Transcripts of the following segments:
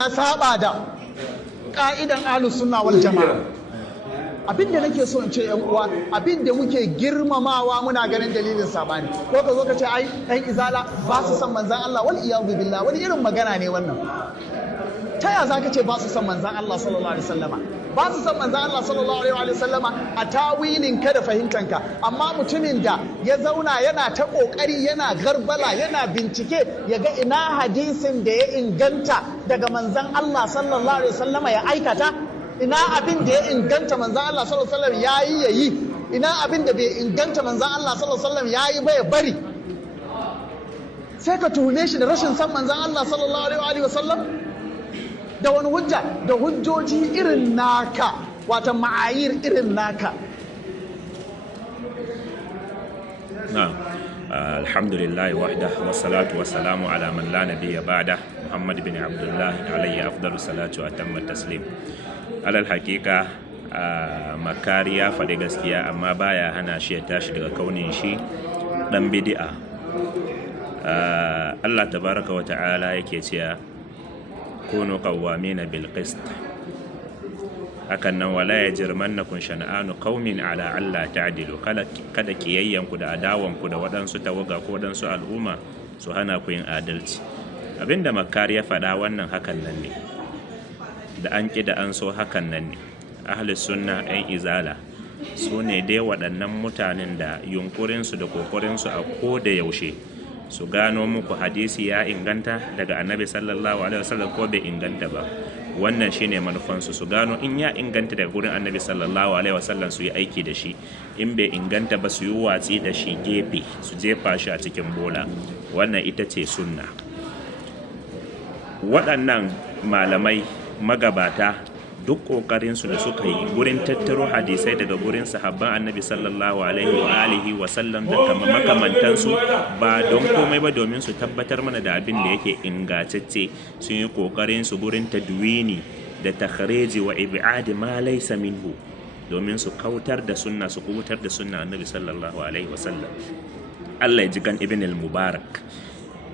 a saba da ka'idan ahlus sunna wal jama'a. Abin da nake so in ce yan uwa, abin da muke girmamawa muna ganin dalilin sabani, ko ka zo ka ce ai ɗan izala ba su san manzan Allah, wal iyadu billah, wani irin magana ne wannan? Ta ya zaka ce ba su san manzan Allah sallallahu alaihi wasallama? Ba su san manzan Allah sallallahu alaihi wasallama a tawilin ka da fahimtanka, amma mutumin da ya zauna yana ta kokari, yana garbala, yana bincike ya ga ina hadisin da ya inganta daga manzan Allah sallallahu alaihi wasallama ya aikata, ina abin da ya inganta manzan Allah sallallahu alaihi wasallam yayi yayi, ina abin da bai inganta manzan Allah sallallahu alaihi wasallam yayi ba ya bari. Sai ka tuhume shi da rashin san manzan Allah sallallahu alaihi wasallam da wani hujja, da hujjoji irin naka, wata ma'ayir irin naka. Alhamdulillah wahda wassalatu wassalamu ala man la nabiyya ba'da, Muhammad bin Abdullah alayhi afdalu salatu wa tamma taslim. Alal hakika Makari ya faɗi gaskiya, amma baya hana shi ya tashi daga kaunin shi dan bid'a. Allah tabaraka wa ta'ala yake cewa kunu qawwamina bil qist, hakan nan wala yajrimannakum shana'anu qaumin ala alla ta'dilu, kada kiyayyanku da adawanku da waɗansu tawaga ko waɗansu al'umma su hana ku yin adalci. Abinda Makari ya faɗa wannan hakan nan ne, da an ƙi da an so hakan nan ne. Ahlus sunna 'yan izala su ne dai waɗannan mutanen da yunkurinsu da kokarinsu a ko da yaushe su gano muku hadisi ya inganta daga annabi sallallahu alaihi wasallam ko bai inganta ba. Wannan shine manufansu, su gano in ya inganta daga gurin annabi sallallahu alaihi wasallam su yi aiki da shi, in bai inganta ba su yi watsi da shi gefe, su jefa shi a cikin bola. Wannan ita ce sunna. Waɗannan malamai magabata duk ƙoƙarinsu da suka yi gurin tattaro hadisai daga gurin sahabban annabi sallallahu alaihi wa sallam da makamantansu, ba don komai ba domin su tabbatar mana da abin da yake ingantacce. Sun yi ƙoƙarinsu gurin tadwini da takhriji wa ib'adi ma laysa minhu, domin su kautar da sunna, su kubutar da sunna annabi sallallahu alaihi wa sallam. Allah ya ji kan Ibn al-Mubarak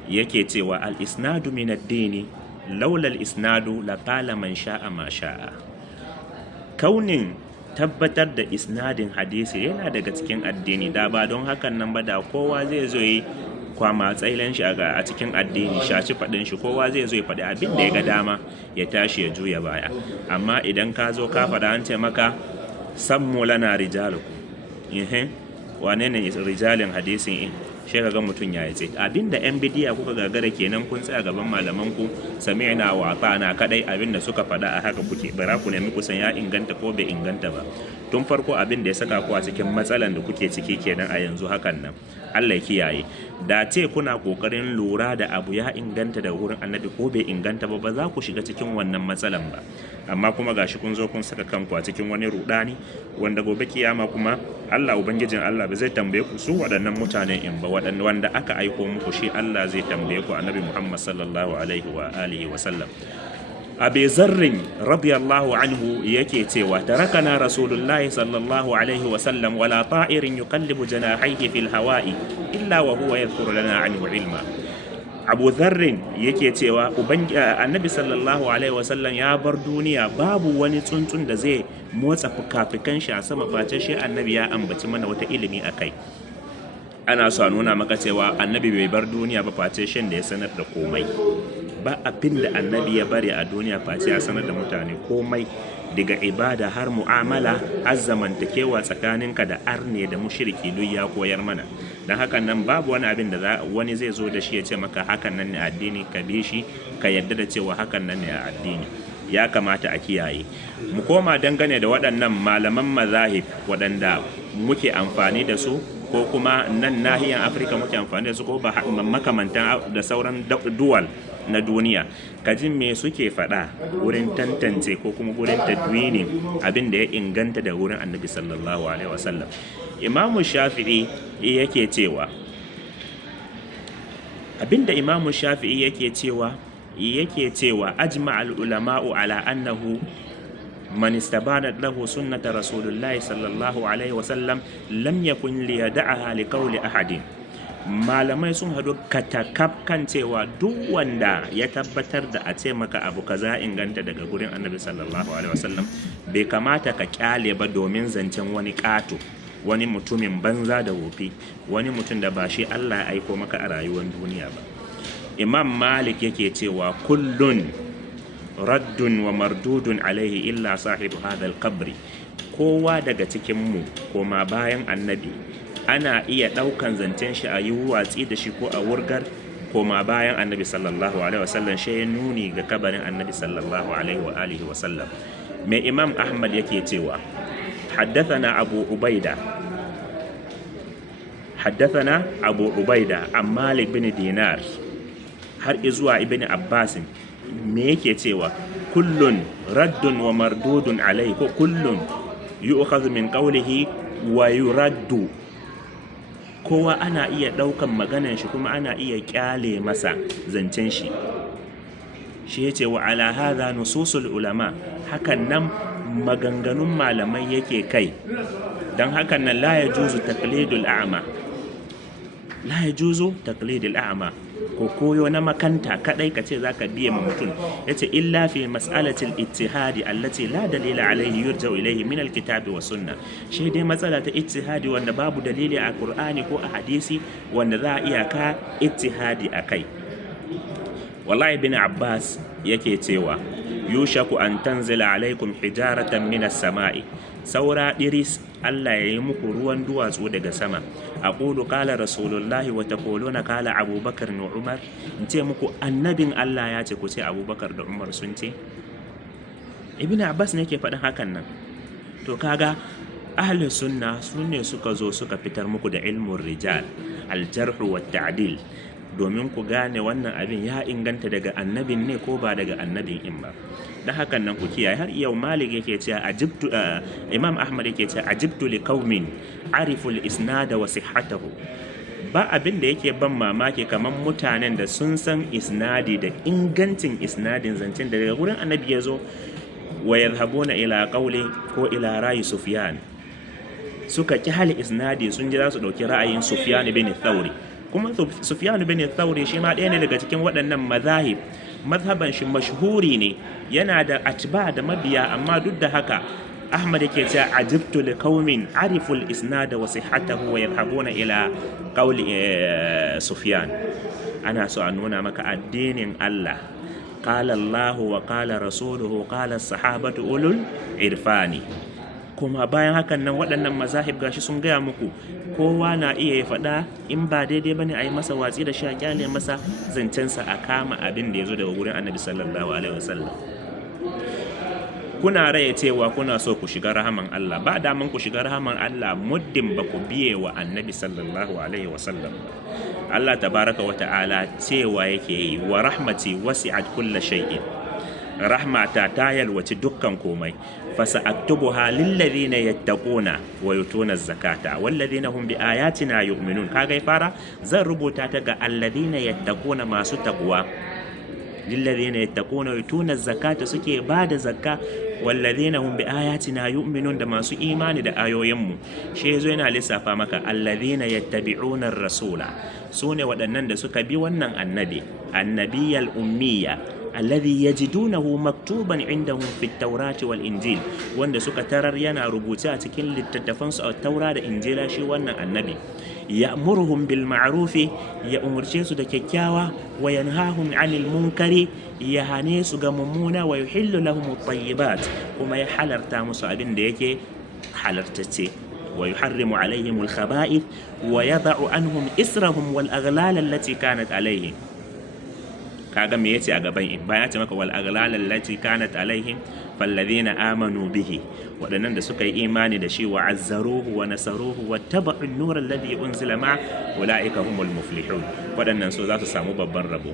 yake cewa al-isnadu min ad-dini laula al-isnadu la qala man sha'a ma sha'a. Kaunin tabbatar da isnadin hadisi yana daga cikin addini, da ba don hakan nan ba da kowa zai zo yi kwama tsailan shi a cikin addini, shaci faɗin shi, kowa zai zo ya faɗi abin da ya ga dama ya tashi ya juya baya. Amma idan ka zo ka faɗa an ce maka sammu lana rijalukum, wane ne rijalin hadisin in shi ga mutum ya yi abinda yan bidiya kuka gagara kenan, kun tsaya gaban malaman ku sami'na wa ata'na kadai, abinda suka faɗa a haka kuke, bara ku nemi kusan ya inganta ko bai inganta ba. Tun farko abinda ya saka ku a cikin matsalan da kuke ciki kenan a yanzu hakan nan. Allah ya kiyaye. Da ce kuna kokarin lura da abu ya inganta da wurin annabi ko bai inganta ba, ba za ku shiga cikin wannan matsalan ba. Amma kuma gashi kun zo kun saka kanku a cikin wani rudani wanda gobe kiyama kuma Allah ubangijin Allah ba zai tambaye ku su waɗannan mutanen in ba, wanda aka aiko muku shi Allah zai tambaye ku, annabi Muhammad sallallahu alaihi wa alihi wa sallam. Abi Zarrin radiyallahu anhu yake cewa tarakana rasulullahi sallallahu alaihi wa sallam wala ta'irin yuqallibu janahihi fil hawa'i illa wa huwa yadhkuru lana anhu ilma. Abu Zarrin yake cewa annabi sallallahu alaihi wa sallam ya bar duniya, babu wani tsuntsun da zai motsa fukafikan shi a sama face shi annabi ya ambaci mana wata ilimi akai. Ana so a nuna maka cewa annabi bai bar duniya ba face shin da ya sanar da komai. Ba abin da annabi ya bari a duniya face ya sanar da mutane komai, daga ibada har mu'amala har zamantakewa tsakaninka da arne da mushriki duk ya koyar mana. Dan hakan nan babu wani abin da wani zai zo da shi ya ce maka hakan nan ne addini, ka bi shi ka yadda da cewa hakan nan ne a addini. Ya kamata a kiyaye. Mu koma dangane da waɗannan malaman mazahib waɗanda muke amfani da su, ko kuma nan nahiyan Afirka muke amfani da su, ko ba makamantan da sauran duwal na duniya, kajin me suke faɗa wurin tantance ko kuma wurin tadwinin abin da ya inganta da wurin annabi sallallahu alaihi wasallam. Imamu Shafi'i yake cewa abinda Imamu Shafi'i yake cewa ajma al ulama'u ala annahu man istabanat lahu sunnata rasulillahi sallallahu alaihi wasallam lam yakun liyada'aha liqawli ahadin. Malamai sun hadu katakaf kan cewa duk wanda ya tabbatar da a ce maka abu kaza inganta daga gurin annabi sallallahu alaihi wasallam bai kamata ka kyale ba domin zancen wani ƙato, wani mutumin banza da wofi, wani mutum da ba shi Allah ya aiko maka a rayuwar duniya ba. Imam Malik yake cewa kullun raddun wa mardudun alaihi illa sahibu hadal qabri. Kowa daga cikin mu koma bayan annabi ana iya daukan zancen shi a yi watsi da shi ko a wurgar koma bayan annabi sallallahu alaihi wasallam, shi ya nuni ga kabarin annabi sallallahu alaihi wa alihi wasallam. Mai Imam Ahmad yake cewa حدثنا أبو عبيدة عن مالك بن دينار har izuwa ibn Abbas me yake cewa kullun raddun wa mardudun alai, ko kullun yu'khadhu min qawlihi wa yuraddu. Kowa ana iya daukan maganan shi kuma ana iya kyale masa zancen shi. Shi yace wa ala hadha nususul ulama, hakan nan maganganun malamai yake kai. Dan hakan nan la yajuzu taqlidul a'ma, ko koyo na makanta kadai kace zaka biye ma mutum. Yace illa fi mas'alatil ittihadi allati la dalila alayhi yurja'u ilayhi min alkitabi was sunnah. Shi dai matsala ta ittihadi wanda babu dalili a Qur'ani ko a hadisi wanda za a iya ka ittihadi akai. Wallahi ibn Abbas yake cewa yushaku an tanzila alaikum hijaratan minas sama'i, saura diris Allah ya yi muku ruwan duwatsu daga sama. Aqulu qala rasulullahi wa taquluna qala abubakar wa umar. In ce muku annabin Allah ya ce, ku ce abubakar da umar sun ce. Ibn Abbas ne ke faɗin hakan nan. To kaga ahli sunna sunne suka zo suka fitar muku da ilmun rijal, al-jarh wa ta'dil, domin ku gane wannan abin ya inganta daga annabin ne ko ba daga annabin in ba. Da hakan nan ku kiyaye. Har yau Malik yake cewa Imam Ahmad yake cewa ajibtu li qaumin arifu al-isnad wa sihhatahu. Ba abin da yake ban mamaki kaman mutanen da sun san isnadi da ingancin isnadin zancen daga gurin annabi yazo, wa yadhhabuna ila qawli ko ila ra'yi Sufyan. Suka ki hali isnadi, sun ji za su dauki ra'ayin Sufyan bin Thawri. Kuma Sufyan bin Thawri shi ma ɗaya ne daga cikin waɗannan mazahib. Mazhaban shi mashhuri ne, yana da atba da mabiya, amma duk da haka Ahmad yake cewa ajibtu li qaumin ariful isnad wa sihhatahu wa yadhhabuna ila qawli Sufyan. Ana so a nuna maka addinin Allah, qala Allah wa qala rasuluhu qala as-sahabatu ulul irfani. Kuma bayan hakan nan waɗannan mazahib gashi sun gaya muku kowa na iya ya faɗa, in ba daidai bane a yi masa watsi da shi, a kyale masa zancensa, a kama abin da ya zo daga wurin annabi sallallahu alaihi wasallam. Kuna raye cewa kuna so ku shiga rahaman Allah, ba daman ku shiga rahaman Allah muddin ba ku biye wa annabi sallallahu alaihi wasallam. Allah tabaraka wa ta'ala cewa yake yi wa rahmati wasi'at kulla shay'in, rahmata ta yalwaci dukkan komai. Fasa'aktubuha lilladhina yattaquna wa yutuna zakata walladhina hum biayatina yu'minun. Kaga fara zan rubuta ta ga alladhina yattaquna, masu taqwa, lilladhina yattaquna wa yutuna zakata, suke bada zakka, walladhina hum biayatina yu'minun, da masu imani da ayoyinmu. Shi yazo yana lissafa maka alladhina yattabi'una ar-rasula, sune waɗannan da suka bi wannan annabi, annabiyal ummiya alladhi yajidunahu maktuban indahum fit tawrati wal injil, wanda suka tarar yana rubuce a cikin littattafan su a taura da injila. Shi wannan annabi ya'muruhum bil ma'rufi, ya umurce su da kyakkyawa, wa yanhahum 'anil munkari, ya hane su ga mummuna, wa yuhillu lahum at-tayyibat, kuma ya halarta musu abin da yake halartacce, wa yuharrimu 'alayhim al-khaba'ith, wa yada'u anhum israhum wal aghlal allati kanat 'alayhim. Kaga me yace a gaban in bayan ya ce maka wal aghlal allati kanat alaihim falladhina amanu bihi, wadannan da suka yi imani da shi, wa azzaruhu wa nasaruhu wattaba'u an-nur alladhi unzila ma ulaika humul muflihun, wadannan su za su samu babban rabo.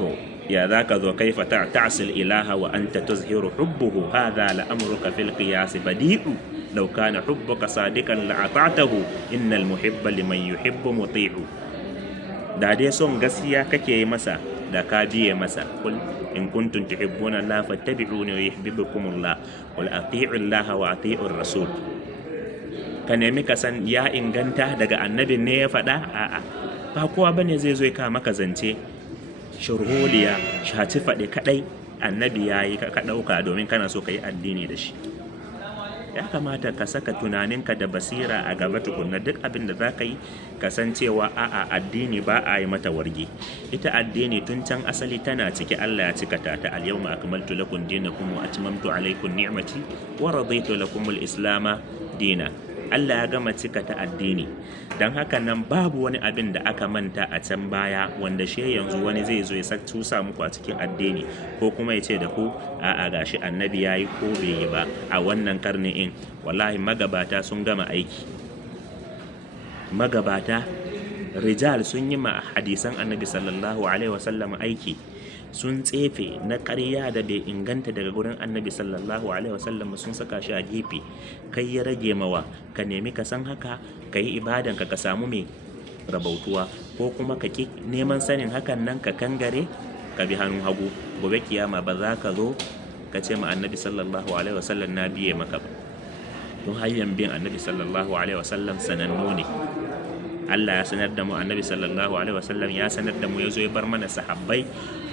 To ya zaka zo kaifa ta'sil ilaha wa anta tuzhiru hubbuhu, hadha la amruka fil qiyas badi'u, law kana hubbuka sadiqan la ata'tahu, innal muhibba liman yuhibbu muti'u. Da dai son gaskiya kake yi masa, da ka biye masa. Kul in kuntum tuhibbuna Allah fattabi'uni wa yuhibbukumullah qul ati'u Allah wa ati'u rasul. Ka nemi ka san ya inganta daga annabin ne ya faɗa? A'a, ba kowa bane zai zo ka maka zance shurholiya shaci faɗi kadai annabi yayi ka ɗauka domin kana so ka yi addini da shi. Ya kamata ka saka tunaninka da basira a gaba tukunna. Duk abin da za ka yi kasancewa a'a addini ba a yi mata wargi. Ita addini tun can asali tana ciki, Allah ya cika ta al-yawma akmaltu lakum dinakum wa atmamtu alaykum ni'mati wa raditu lakum al-islama dina. Allah ya gama cika ta addini, don haka nan babu wani abin da aka manta a can baya wanda shi yanzu wani zai zo ya tusa muku a cikin addini, ko kuma ya ce da ku a'a gashi annabi yayi ko bai yi ba a wannan karni in. Wallahi magabata sun gama aiki. Magabata rijal sun yi ma hadisan annabi sallallahu alaihi wasallam aiki, sun tsefe na ƙarya da bai inganta daga gurin annabi sallallahu alaihi wasallam, sun saka shi a gefe. Kai ya rage mawa ka nemi ka san haka, ka yi ibadan ka samu mai rabautuwa, ko kuma ka ki neman sanin hakan nan ka kangare ka bi hannun hagu. Gobe kiyama ba za ka zo ka ce ma annabi sallallahu alaihi wasallam na biye maka ba. Don hanyar bin annabi sallallahu alaihi wasallam sanannu ne. Allah ya sanar da mu, annabi sallallahu alaihi wasallam ya sanar da mu, ya zo ya bar mana sahabbai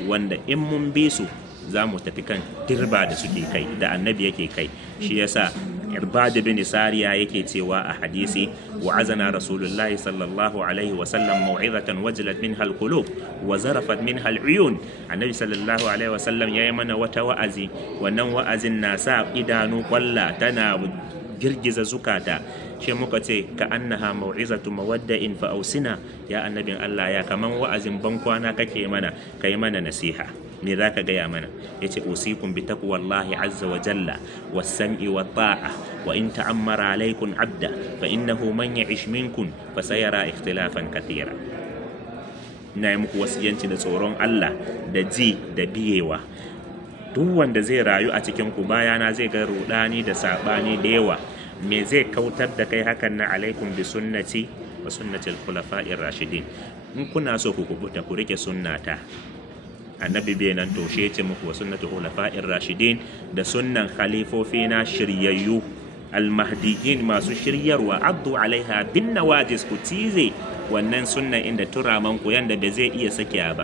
wanda in mun bi su za mu tafi kan turba da suke kai, da annabi yake kai. Shi yasa Irbad bin Sariya yake cewa a hadisi, wa azana rasulullahi sallallahu alaihi wasallam mau'izatan wajilat minha alqulub wa zarafat minha al'uyun. Annabi sallallahu alaihi wasallam ya yi mana wata wa'azi, wannan wa'azin na sa idanu kwalla, tana girgiza zukata. Shi muka ce ka annaha mau'izatu mawadda'in fa ausina, ya annabin Allah, ya kaman wa'azin bankwana kake mana, kai mana nasiha. Me za ka gaya mana? Yace usikum bi taqwallahi azza wa jalla was sam'i wat ta'a wa in ta'ammara alaykum 'abda fa innahu man ya'ish minkum fa sayara ikhtilafan katira. Ina yi muku wasiyanci da tsoron Allah, da ji da biyewa. Duk wanda zai rayu a cikin ku bayana zai ga rudani da sabani da yawa. Me zai kautar da kai hakan na? Alaikum bi sunnati wa sunnati al-khulafa'ir rashidin. In kuna so ku kubuta, ku rike sunnata. Annabi bai nan toshe ce muku wa sunnati khulafa'ir rashidin, da sunnan khalifofi na shiryayyu al-mahdiyyin masu shiryarwa. Abdu alaiha bin nawajis, ku tize wannan sunnan inda turaman ku yanda bai zai iya sakiya ba.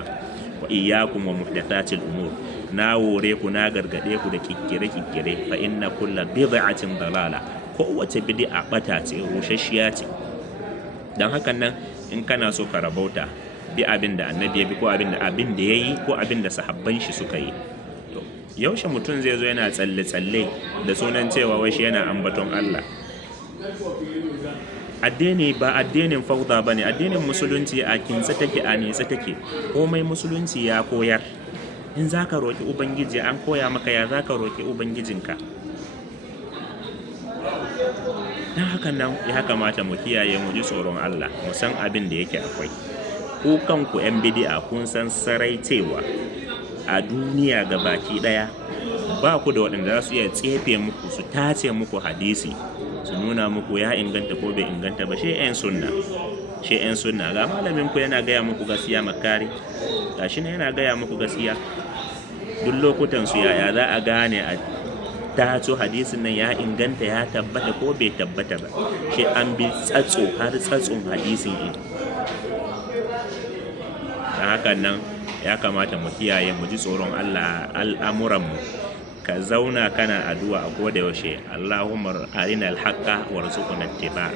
Wa iyyakum wa muhdathatil umur, na wore ku, na gargade ku da kikkire fa inna kulla bid'atin dalala, kowace bid'a bata ce, rushashiya ce. Dan hakan nan in kana so ka rabauta, bi abin da annabi ya bi, ko abin da yayi, ko abin da sahabban shi suka yi. To yaushe mutum zai zo yana tsalle da sunan cewa wai shi yana ambaton Allah? Addini ba addinin fauda bane, addinin musulunci a kinsa take, a nesa take. Komai musulunci ya koyar. In za ka roƙi Ubangiji, an koya maka ya za ka roƙi Ubangijinka. Don hakan nan ya kamata mu kiyaye, mu ji tsoron Allah, mu san abin da yake akwai. Ku kanku 'yan bidi'a kun san sarai cewa a duniya gabaki ɗaya ba ku da waɗanda za su iya tsefe muku, su tace muku hadisi, su nuna muku ya inganta ko bai inganta ba. Shi 'yan sunna ga malamin ku yana gaya muku gaskiya, makari gashi ne yana gaya muku gaskiya. Duk lokutan su yaya za a gane a taco hadisin nan ya inganta, ya tabbata ko bai tabbata ba? Shi an bi tsatso har tsatson hadisin ne. Dan hakan nan ya kamata mu kiyaye, mu ji tsoron Allah al'amuranmu. Ka zauna kana addu'a a koda yaushe, Allahumma arinal haqqa warzuqna ittiba'a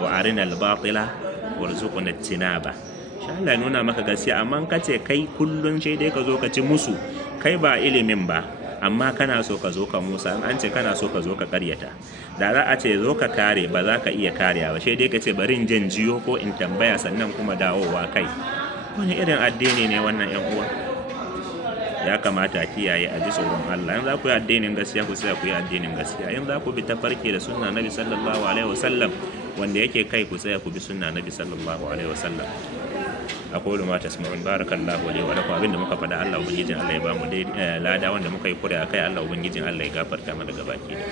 wa arinal batila warzuqna ijtinaba. Insha Allah nuna maka gaskiya, amma kace kai kullun sai dai ka zo ka ci musu, kai ba ilimin ba, amma kana so ka zo ka musa. An ce kana so ka zo ka karyata, da za a ce zo ka kare, ba za ka iya kariya ba, sai dai ka ce bari in jin jiyo ko in tambaya sannan kuma dawowa kai. Wani irin addini ne wannan, yan uwa? Ya kamata a kiyaye, a ji tsoron Allah. In za ku yi addinin gaskiya, ku tsaya ku yi addinin gaskiya. In za ku bi tafarki da sunna Nabi sallallahu alaihi wasallam wanda yake kai, ku tsaya ku bi sunna Nabi sallallahu alaihi wasallam. Aqulu ma tasma'un, barakallahu li wa lakum. Abinda muka faɗa Allah ubangijin Allah ya ba mu lada, wanda muka yi kure akai Allah ubangijin Allah ya gafarta mana gabaki da